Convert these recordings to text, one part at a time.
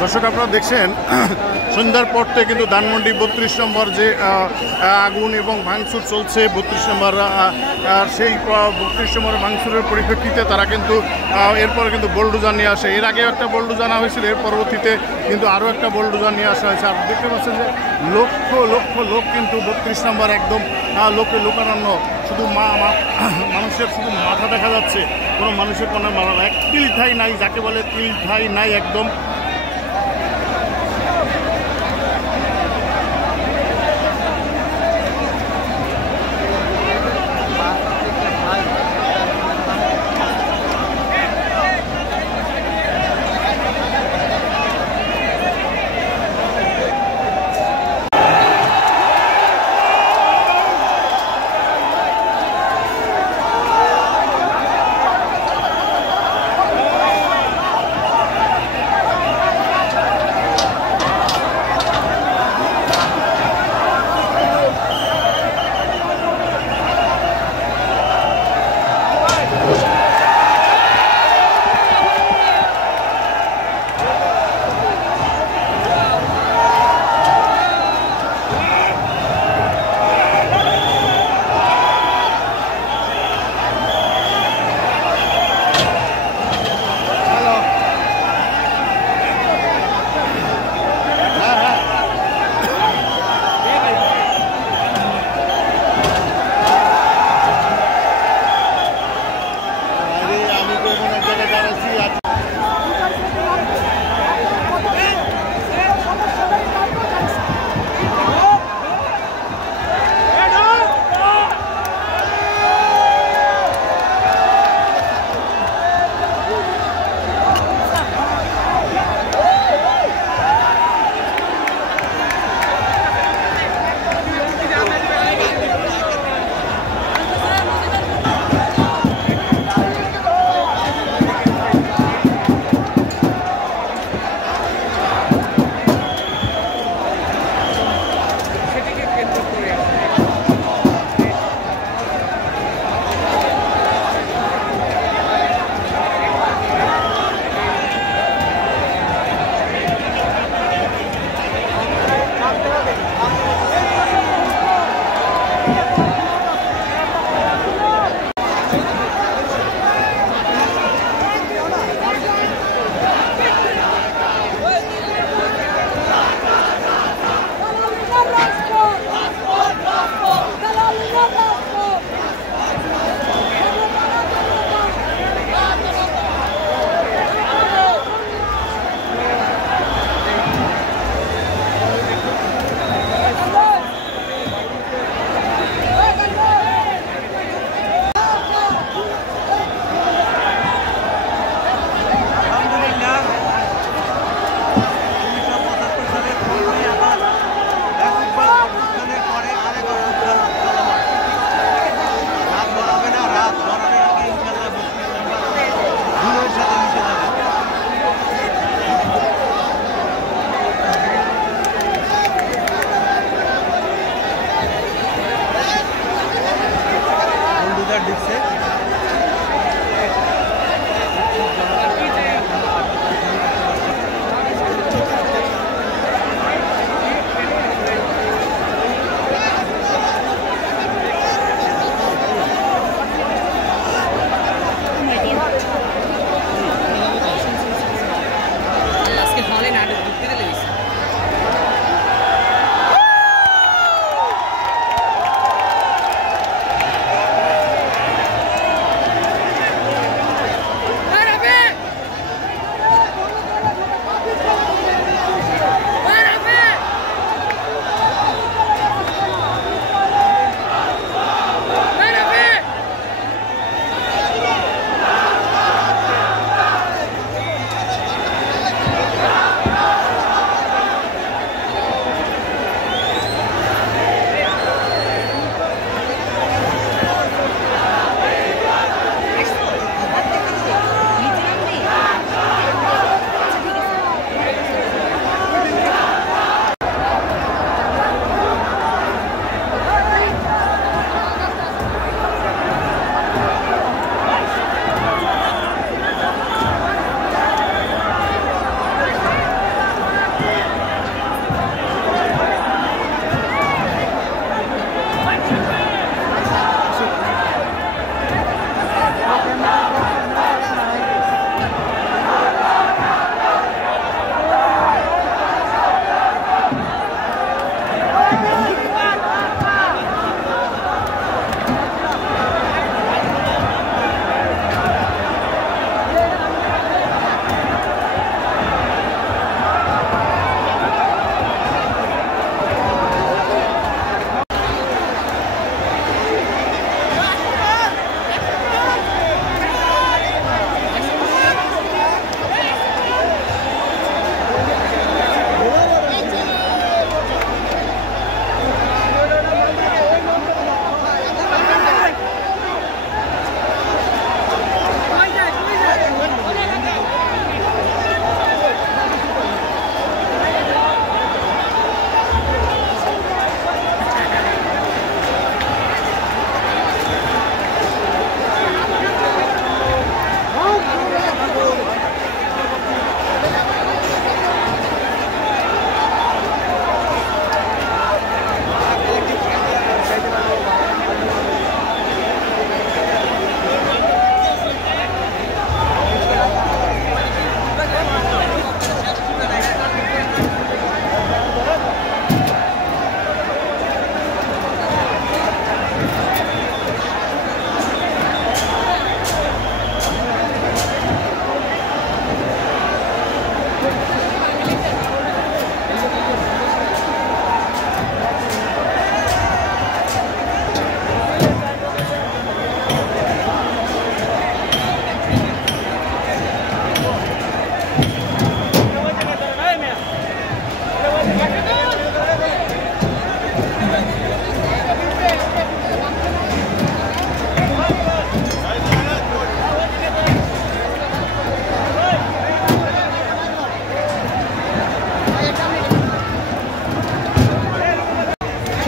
দর্শক আপনারা দেখছেন সন্ধ্যার পর থেকে কিন্তু ধানমন্ডি 32 নম্বর যে আগুন এবং ভাঙচুর চলছে 32 নম্বর সেই 32 নম্বর ভাঙচুরের পরিপ্রেক্ষিতে তারা কিন্তু এরপরে কিন্তু বোলডোজার নিয়ে আসে। এর আগেও একটা বোলডোজার আনা হয়েছিল, এর পরবর্তীতে কিন্তু আরও একটা বোলডোজার নিয়ে আসা হয়েছে। আর দেখতে পাচ্ছেন যে লক্ষ লক্ষ লোক কিন্তু 32 নম্বর একদম লোকারণ্য, শুধু মানুষের শুধু মাথা দেখা যাচ্ছে, কোনো মানুষের কোনো এক তিল ঠাই নাই, যাকে বলে তিল ঠাই নাই একদম।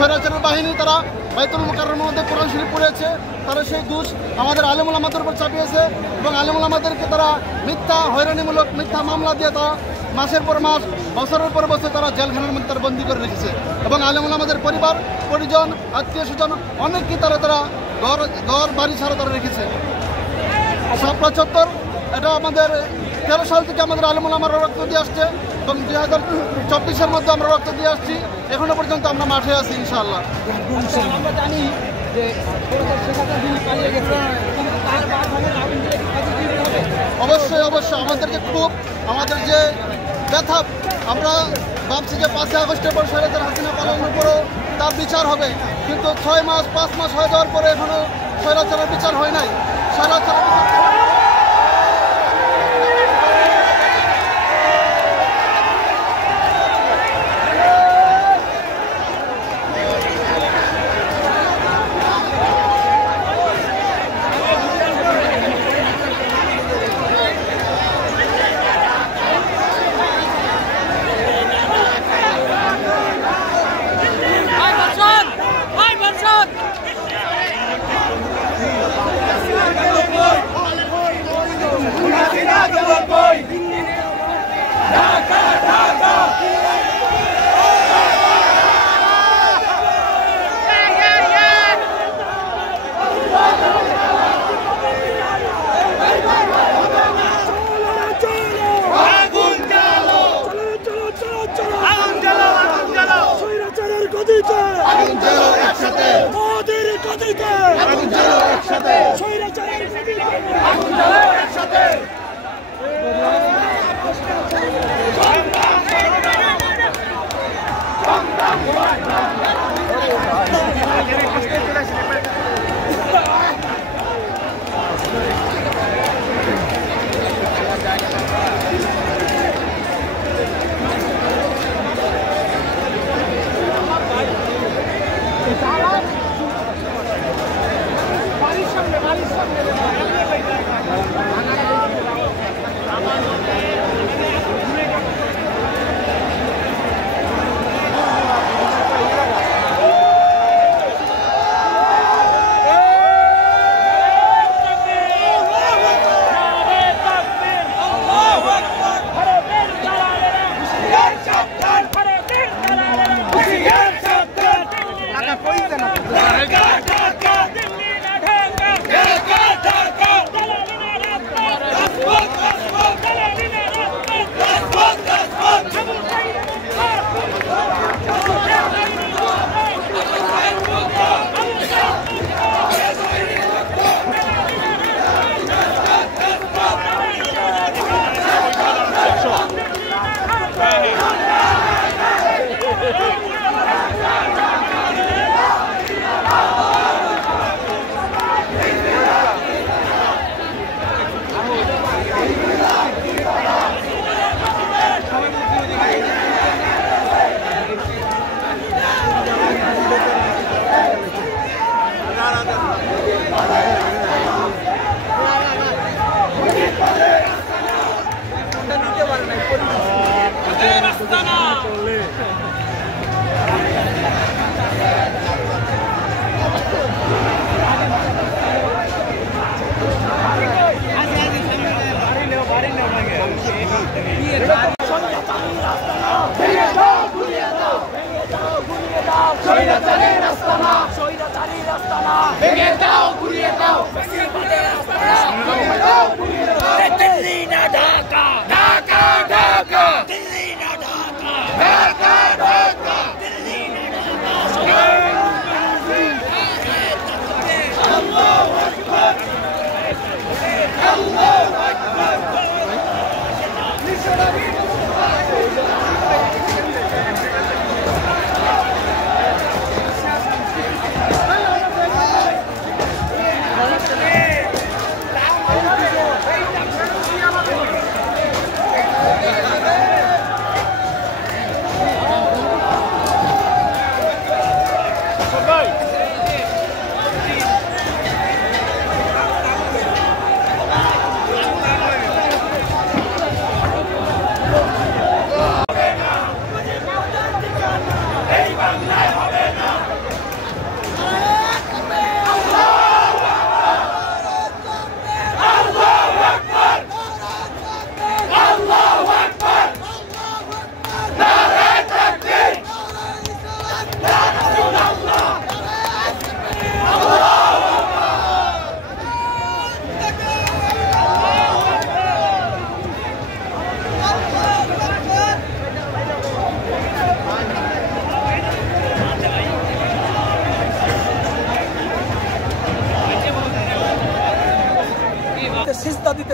স্বৈরাচারের বাহিনী তারা বাইতুল মুকাররমের মধ্যে কোরআন শরীফ পড়েছে, তারা সেই দোষ আমাদের আলেমুল আমাদের উপর চাপিয়েছে এবং আলেমুল আমাদেরকে তারা মিথ্যা হয়রানিমূলক মিথ্যা মামলা দিয়ে তারা মাসের পর মাস বছরের পর বছর তারা জেলখানার মধ্যে তারা বন্দী করে রেখেছে এবং আলেমুল আমাদের পরিবার পরিজন আত্মীয় স্বজন অনেককে তারা ঘর বাড়ি ছাড়া তারা রেখেছে। ৭৭ এটা আমাদের 13 সাল থেকে আমাদের আলেমুল আমরা রক্ত দিয়ে আসছে এবং 2024-এর মধ্যে আমরা রক্ত দিয়ে আসছি, এখনো পর্যন্ত আমরা মাঠে আছি ইনশাআল্লাহ। আমরা জানি যে অবশ্যই আমাদের যে ব্যথা, আমরা ভাবছি যে 5 আগস্টের পর স্বৈরাচার হাসিনা পালানোর পরও তার বিচার হবে, কিন্তু 6 মাস 5 মাস হয়ে যাওয়ার পরে এখনো স্বৈরাচারের বিচার হয় নাই। স্বৈরাচারের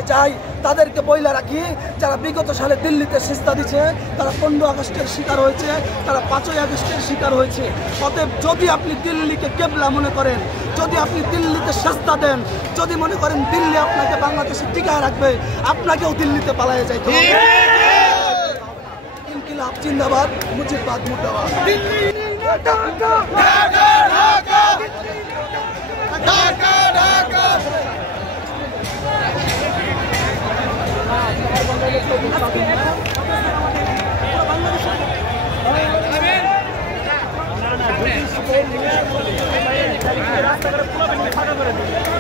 চাই তাদেরকে বইলা রাখি, যারা বিগত সালে দিল্লিতে সিজদা দিচ্ছে, তারা 15 আগস্টের শিকার হয়েছে, তারা 5ই আগস্টের শিকার হয়েছে। অতএব যদি আপনি দিল্লিকে কেবলা মনে করেন, যদি আপনি দিল্লিতে সিজদা দেন, যদি মনে করেন দিল্লি আপনাকে বাংলাদেশে টিকায় রাখবে, আপনাকেও দিল্লিতে পালায়ে যাইতে হবে। ইনকিলাব জিন্দাবাদ, মুজিববাদ মুর্দাবাদ। রাস্তাঘাটে পুরো ফাঁকা করে দিই।